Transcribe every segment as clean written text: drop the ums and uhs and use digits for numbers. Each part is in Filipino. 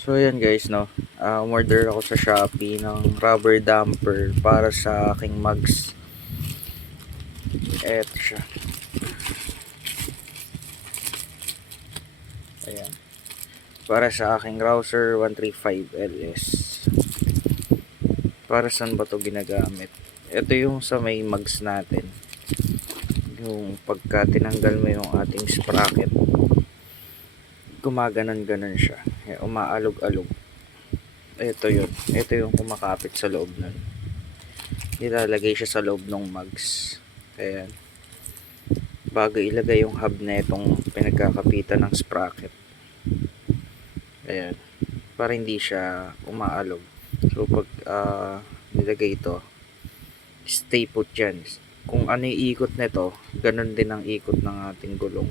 So ayan guys, no, umorder ako sa Shopee ng rubber damper para sa aking mugs. Eto siya. Ayan. Para sa aking Rouser 135 LS. Para saan ba to ginagamit? Ito yung sa may mugs natin. Yung pagka tinanggal mo yung ating sprocket, gumaganon-ganon siya. Umaalog-alog. Ito yun. Ito yung kumakapit sa loob nun. Nilalagay siya sa loob ng mugs. Ayan. Bago ilagay yung hub na itong pinagkakapitan ng sprocket. Ayan. Para hindi siya umaalog. So pag nilagay ito, stay put dyan. Kung ano yung ikot nito, ganun din ang ikot ng ating gulong.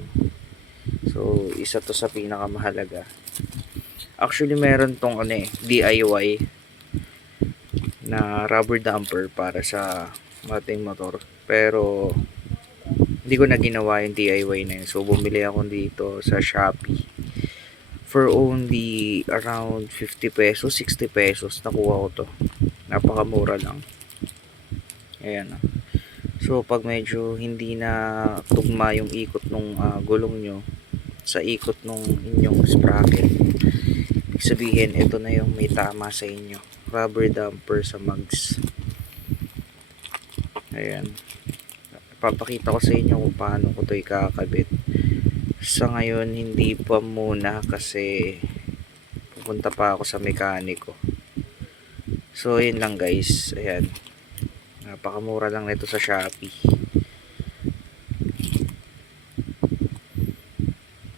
So isa to sa pinakamahalaga. Actually meron tong DIY na rubber damper para sa ating motor, pero hindi ko na ginawa yung DIY na yun. So bumili ako dito sa Shopee for only around 50 pesos, 60 pesos. Nakuha ko to, napakamura lang. Ayan. So pag medyo hindi na tugma yung ikot nung gulong nyo sa ikot nung inyong sprocket, ibig sabihin ito na yung may tama sa inyo, rubber damper sa mugs. Ayan, papakita ko sa inyo kung paano ko to ikakabit. Sa ngayon hindi pa muna kasi pupunta pa ako sa mekaniko. So yun lang guys. Ayan, napakamura lang nito sa Shopee.